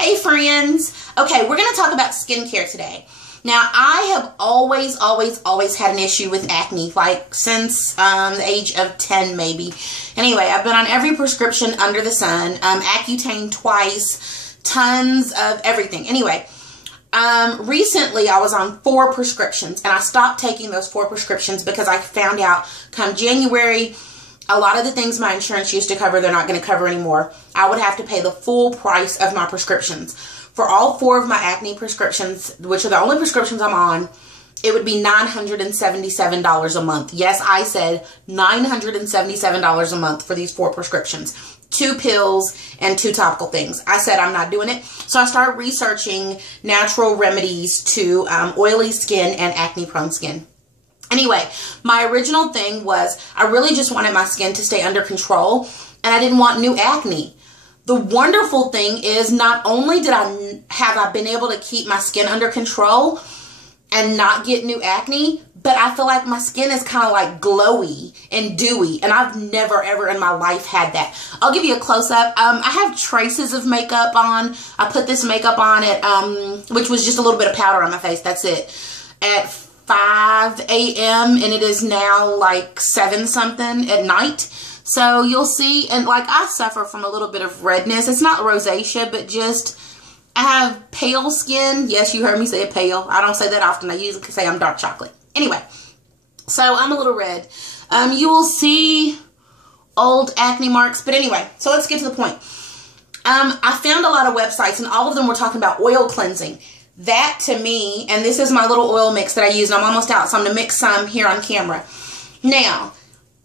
Hey friends. Okay, we're going to talk about skincare today. Now, I have always had an issue with acne, like since the age of 10 maybe. Anyway, I've been on every prescription under the sun, Accutane twice, tons of everything. Anyway, recently I was on 4 prescriptions and I stopped taking those 4 prescriptions because I found out come January, a lot of the things my insurance used to cover, they're not going to cover anymore. I would have to pay the full price of my prescriptions. For all 4 of my acne prescriptions, which are the only prescriptions I'm on, it would be $977 a month. Yes, I said $977 a month for these 4 prescriptions. 2 pills and 2 topical things. I said I'm not doing it. So I started researching natural remedies to oily skin and acne prone skin. Anyway, my original thing was I really just wanted my skin to stay under control and I didn't want new acne. The wonderful thing is not only did I been able to keep my skin under control and not get new acne, but I feel like my skin is kind of like glowy and dewy, and I've never ever in my life had that. I'll give you a close-up. I have traces of makeup on. I put this makeup on at, which was just a little bit of powder on my face, that's it, at 5 a.m. and it is now like 7 something at night. So you'll see, and like I suffer from a little bit of redness. It's not rosacea, but just I have pale skin. Yes, you heard me say pale. I don't say that often. I usually say I'm dark chocolate. Anyway, so I'm a little red. You will see old acne marks, but anyway, so let's get to the point. I found a lot of websites and all of them were talking about oil cleansing. That to me, and this is my little oil mix that I use, and I'm almost out, so I'm going to mix some here on camera. Now,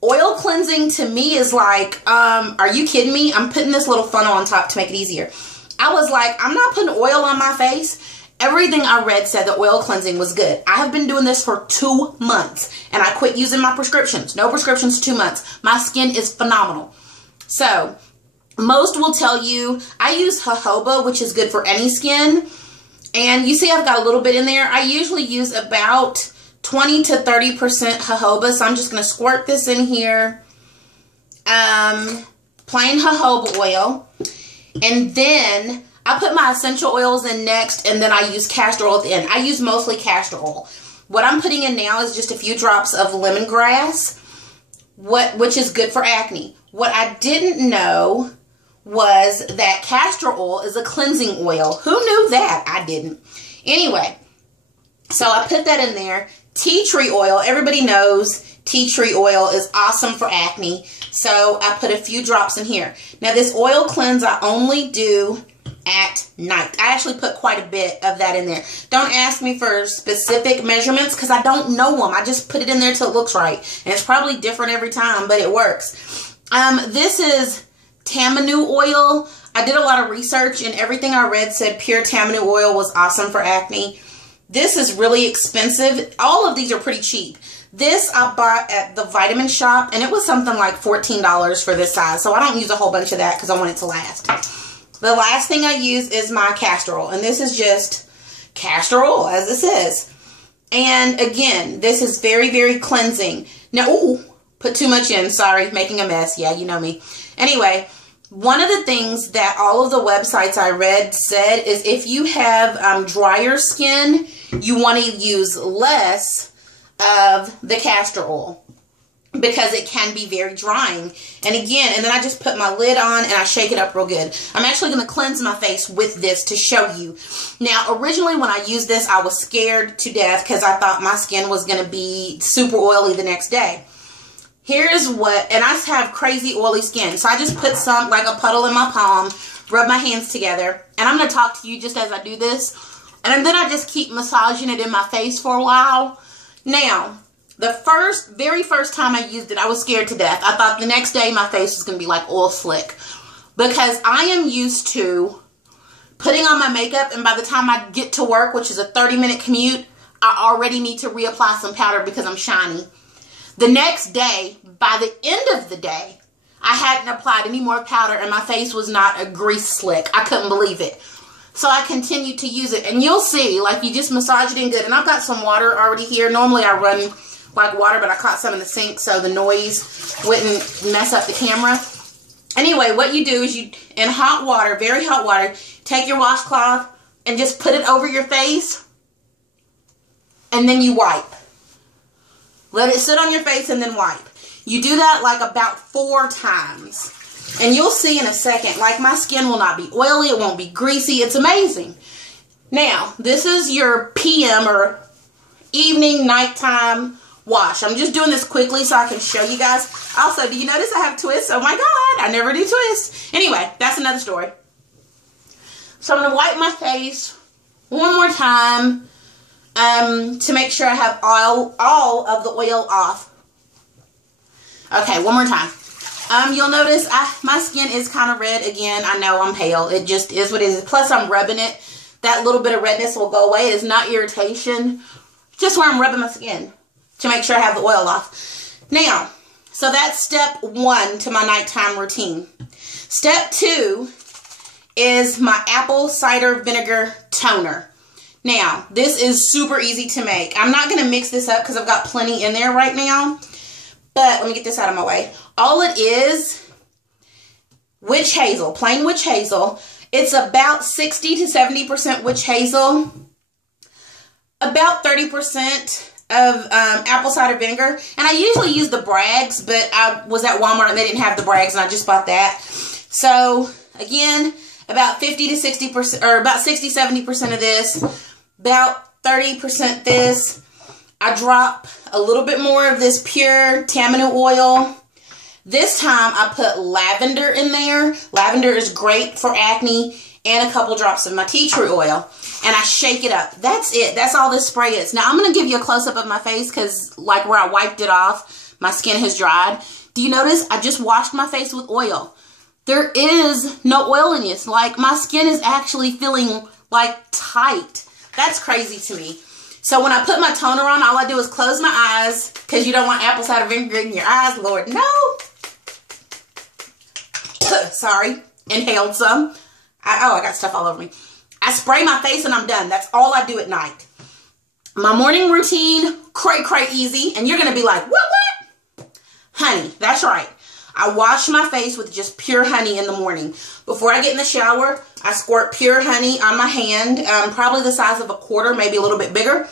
oil cleansing to me is like, are you kidding me? I'm putting this little funnel on top to make it easier. I was like, I'm not putting oil on my face. Everything I read said that oil cleansing was good. I have been doing this for 2 months, and I quit using my prescriptions. No prescriptions, 2 months. My skin is phenomenal. So, most will tell you, I use jojoba, which is good for any skin. And you see I've got a little bit in there. I usually use about 20 to 30% jojoba. So I'm just going to squirt this in here. Plain jojoba oil. And then I put my essential oils in next. And then I use castor oil at the end. I use mostly castor oil. What I'm putting in now is just a few drops of lemongrass, which is good for acne. What I didn't know was that castor oil is a cleansing oil. Who knew that? I didn't. Anyway, so I put that in there. Tea tree oil. Everybody knows tea tree oil is awesome for acne. So I put a few drops in here. Now this oil cleanse I only do at night. I actually put quite a bit of that in there. Don't ask me for specific measurements because I don't know them. I just put it in there till it looks right. And it's probably different every time, but it works. This is Tamanu oil. I did a lot of research and everything I read said pure Tamanu oil was awesome for acne. This is really expensive. All of these are pretty cheap. This I bought at the vitamin shop and it was something like $14 for this size. So I don't use a whole bunch of that because I want it to last. The last thing I use is my castor oil, and this is just castor oil as it says. And again, this is very, very cleansing. Now, ooh, put too much in. Sorry, making a mess. Yeah, you know me. Anyway, one of the things that all of the websites I read said is if you have drier skin, you want to use less of the castor oil because it can be very drying. And again, and then I just put my lid on and I shake it up real good. I'm actually going to cleanse my face with this to show you. Now, originally when I used this, I was scared to death because I thought my skin was going to be super oily the next day. Here's what, and I have crazy oily skin. So I just put some, like a puddle in my palm, rub my hands together. And I'm going to talk to you just as I do this. And then I just keep massaging it in my face for a while. Now, the very first time I used it, I was scared to death. I thought the next day my face was going to be like oil slick. Because I am used to putting on my makeup, and by the time I get to work, which is a 30-minute commute, I already need to reapply some powder because I'm shiny. The next day, by the end of the day, I hadn't applied any more powder and my face was not a grease slick. I couldn't believe it. So I continued to use it. And you'll see, like you just massage it in good. And I've got some water already here. Normally I run like water, but I caught some in the sink so the noise wouldn't mess up the camera. Anyway, what you do is you, in hot water, very hot water, take your washcloth and just put it over your face. And then you wipe. Let it sit on your face and then wipe. You do that like about 4 times. And you'll see in a second, like my skin will not be oily. It won't be greasy. It's amazing. Now, this is your PM or evening, nighttime wash. I'm just doing this quickly so I can show you guys. Also, do you notice I have twists? Oh my God, I never do twists. Anyway, that's another story. So I'm going to wipe my face one more time to make sure I have all of the oil off. Okay, one more time. You'll notice my skin is kind of red again. I know I'm pale. It just is what it is. Plus, I'm rubbing it. That little bit of redness will go away. It is not irritation. Just where I'm rubbing my skin to make sure I have the oil off. Now, so that's step 1 to my nighttime routine. Step 2 is my apple cider vinegar toner. Now, this is super easy to make. I'm not going to mix this up because I've got plenty in there right now. But let me get this out of my way. All it is, witch hazel, plain witch hazel. It's about 60 to 70% witch hazel. About 30% of apple cider vinegar. And I usually use the Bragg's, but I was at Walmart and they didn't have the Bragg's and I just bought that. So, again, about 50 to 60%, or about 60, 70% of this. About 30% this. I drop a little bit more of this pure tamanu oil. This time I put lavender in there. Lavender is great for acne, and a couple drops of my tea tree oil. And I shake it up. That's it. That's all this spray is. Now I'm going to give you a close-up of my face because like where I wiped it off, my skin has dried. Do you notice I just washed my face with oil? There is no oil in this. Like my skin is actually feeling like tight. That's crazy to me. So when I put my toner on, all I do is close my eyes because you don't want apple cider vinegar in your eyes. Lord, no. Sorry. Inhaled some. I got stuff all over me. I spray my face and I'm done. That's all I do at night. My morning routine, cray easy. And you're going to be like, what? Honey, that's right. I wash my face with just pure honey in the morning. Before I get in the shower, I squirt pure honey on my hand, probably the size of a quarter, maybe a little bit bigger.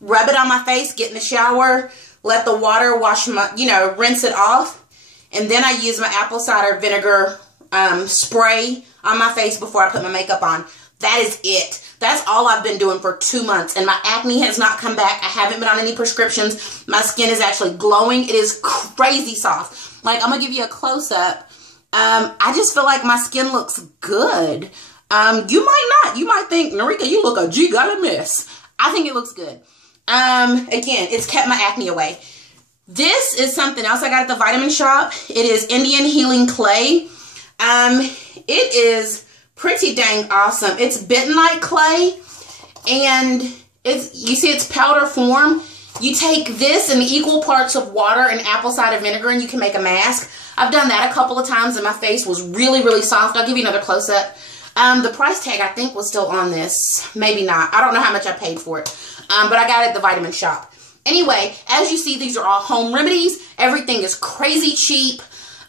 Rub it on my face, get in the shower, let the water wash my, rinse it off. And then I use my apple cider vinegar spray on my face before I put my makeup on. That is it. That's all I've been doing for 2 months. And my acne has not come back. I haven't been on any prescriptions. My skin is actually glowing. It is crazy soft. Like, I'm going to give you a close-up. I just feel like my skin looks good. You might not. You might think, Norika, you look a G got a miss. I think it looks good. Again, it's kept my acne away. This is something else I got at the vitamin shop. It is Indian Healing Clay. It is pretty dang awesome. It's bentonite clay, and you see it's powder form. You take this in equal parts of water and apple cider vinegar and you can make a mask. I've done that a couple of times and my face was really soft. I'll give you another close-up. The price tag I think was still on this. Maybe not. I don't know how much I paid for it. But I got it at the vitamin shop. Anyway, as you see, these are all home remedies. Everything is crazy cheap.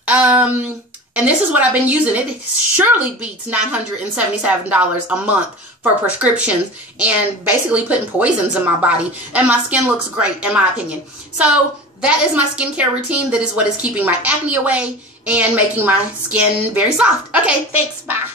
And this is what I've been using. It surely beats $977 a month for prescriptions and basically putting poisons in my body. And my skin looks great, in my opinion. So that is my skincare routine. That is what is keeping my acne away and making my skin very soft. Okay, thanks. Bye.